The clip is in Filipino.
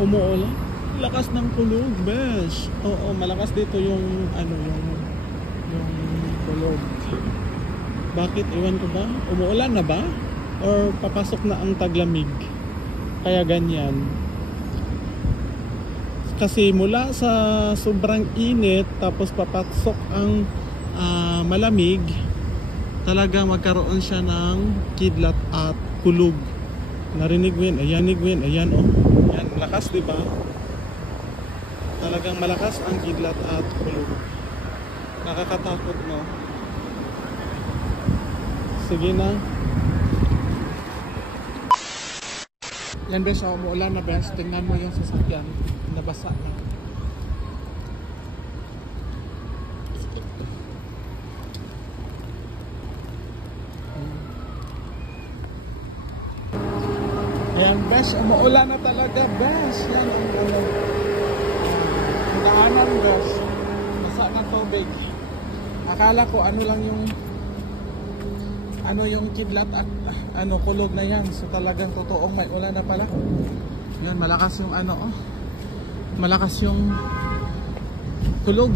Umuulan. Lakas ng kulog, besh. Oo, malakas dito yung ano, yung kulog. Bakit? Iwan ko ba? Umuulan na ba? Or papasok na ang taglamig? Kaya ganyan. Kasi mula sa sobrang init tapos papasok ang malamig, talagang magkaroon siya ng kidlat at kulog. Narinig mo yun? Ayan oh. Yan, malakas diba? Talagang malakas ang kidlat at kulog. Nakakatakot, no? Sige na. Yan, bes, umuulan na, bes. Tingnan mo yung sasakyan. Nabasa na. Ayan, bes. Umuulan na talaga, bes. Yan ang daanan, bes. Basa na tubig. Akala ko ano lang yung kidlat at kulog na yan. So talagang totoong may ulan na pala. Yan, malakas yung malakas yung kulog.